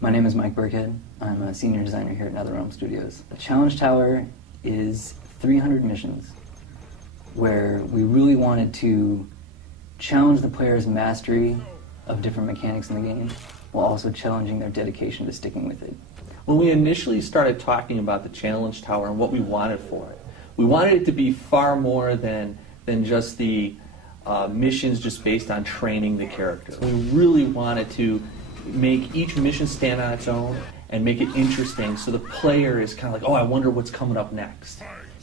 My name is Mike Burkhead. I'm a senior designer here at NetherRealm Studios. The Challenge Tower is 300 missions where we really wanted to challenge the player's mastery of different mechanics in the game while also challenging their dedication to sticking with it. When we initially started talking about the Challenge Tower and what we wanted for it, we wanted it to be far more than just the missions just based on training the character. We really wanted to make each mission stand on its own and make it interesting so the player is kind of like, oh, I wonder what's coming up next.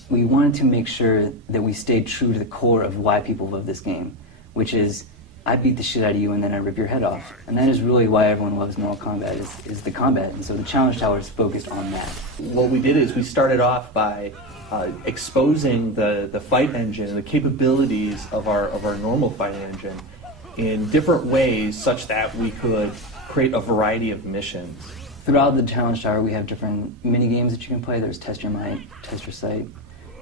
We wanted to make sure that we stayed true to the core of why people love this game, which is, I beat the shit out of you and then I rip your head off. And that is really why everyone loves Mortal Kombat, is the combat. And so the Challenge Tower is focused on that. What we did is we started off by exposing the fight engine and the capabilities of our normal fight engine in different ways such that we could create a variety of missions. Throughout the Challenge Tower, we have different mini games that you can play. There's Test Your Might, Test Your Sight,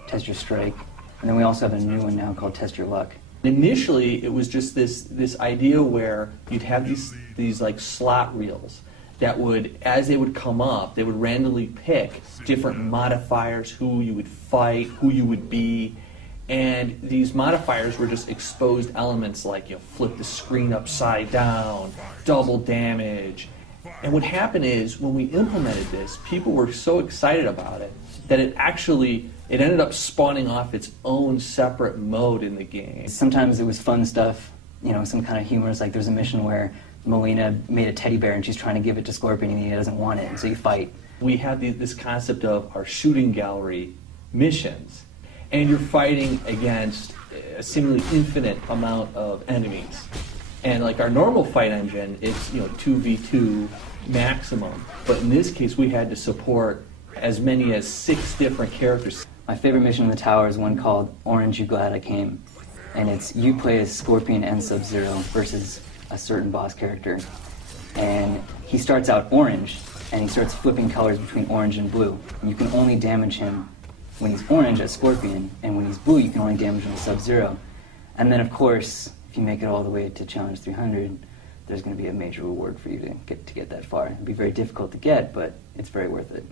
Test Your Strike, and then we also have a new one now called Test Your Luck. Initially, it was just this idea where you'd have these like slot reels that would, as they would come up, they would randomly pick different modifiers, who you would fight, who you would be, and these modifiers were just exposed elements like, you know, flip the screen upside down, double damage. And what happened is, when we implemented this, people were so excited about it that it ended up spawning off its own separate mode in the game. Sometimes it was fun stuff, you know, some kind of humorous, like there's a mission where Melina made a teddy bear and she's trying to give it to Scorpion and he doesn't want it, and so you fight. We had this concept of our shooting gallery missions, and you're fighting against a seemingly infinite amount of enemies. And like our normal fight engine, it's 2v2 maximum, but in this case we had to support as many as 6 different characters. My favorite mission in the tower is one called Orange, You Glad I Came, and it's you play as Scorpion and Sub-Zero versus a certain boss character, and he starts out orange and he starts flipping colors between orange and blue, and you can only damage him when he's orange as Scorpion, and when he's blue you can only damage him as Sub-Zero. And then of course, if you make it all the way to Challenge 300, there's going to be a major reward for you to get that far. It'll be very difficult to get, but it's very worth it.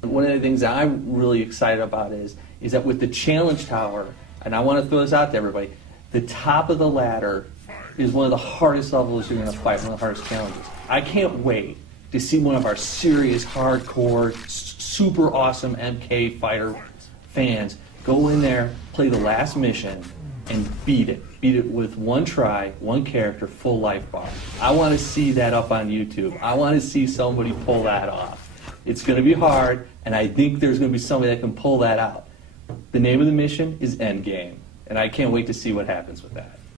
One of the things that I'm really excited about is that with the Challenge Tower, and I want to throw this out to everybody, the top of the ladder is one of the hardest levels you're going to fight, one of the hardest challenges. I can't wait to see one of our serious, hardcore, super awesome MK fighter fans go in there, play the last mission, and beat it. Beat it with one try, one character, full life bar. I want to see that up on YouTube. I want to see somebody pull that off. It's going to be hard, and I think there's going to be somebody that can pull that out. The name of the mission is Endgame, and I can't wait to see what happens with that.